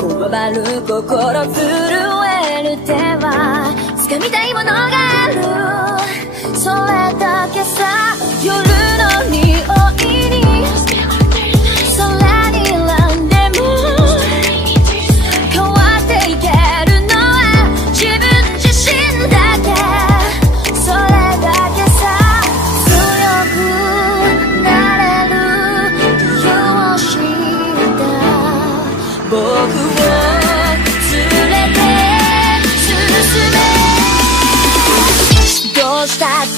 こわばる心震える手は掴みたいものがある、それだけさ。夜の匂いに空に選んでも変わっていけるのは自分自身だけ、それだけさ。強くなれる理由を知った僕を連れて進め、どうしたって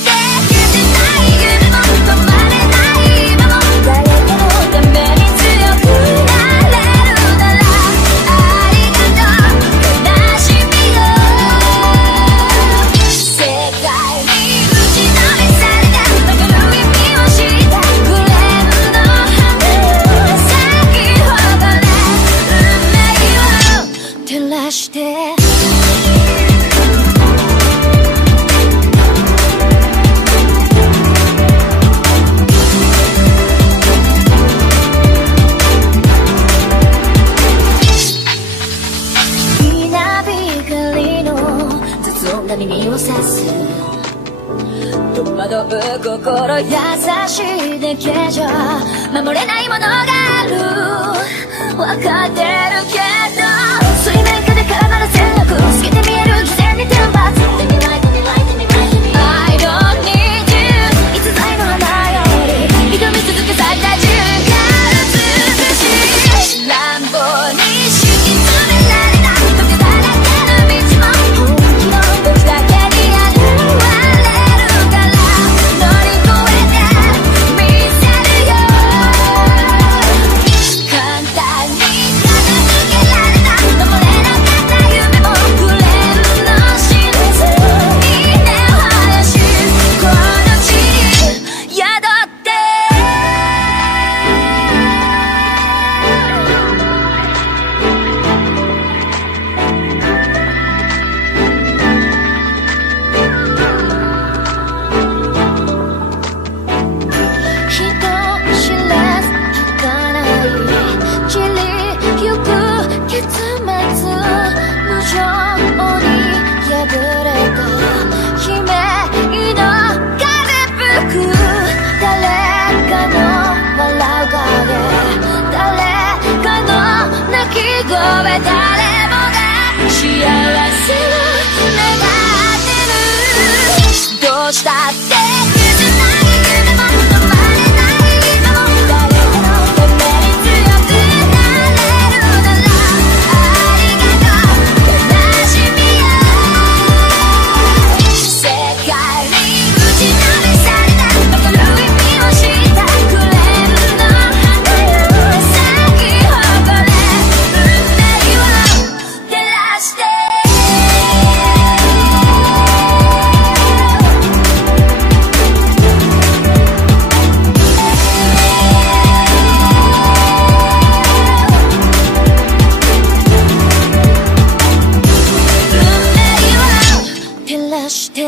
耳をさす戸惑う心優しいだけじゃ守れないものがある、わかってるけど水面下で絡まる戦略透けて見える偽善に天罰 I don't need you 逸材の花より挑み続け咲いた自分が美しい乱暴に敷き詰められた時だらけの道も本気の時だけに現れるから乗り越えてみせるよ、簡単に片付けられた登れなかった夢もフレームの真実に根を生やしこの地に宿って人知れず儚い散りゆく結末、無情に破れた悲鳴の風吹く誰かの笑う影、誰かの泣き声、誰もが幸せを願ってる、どうしたって照らして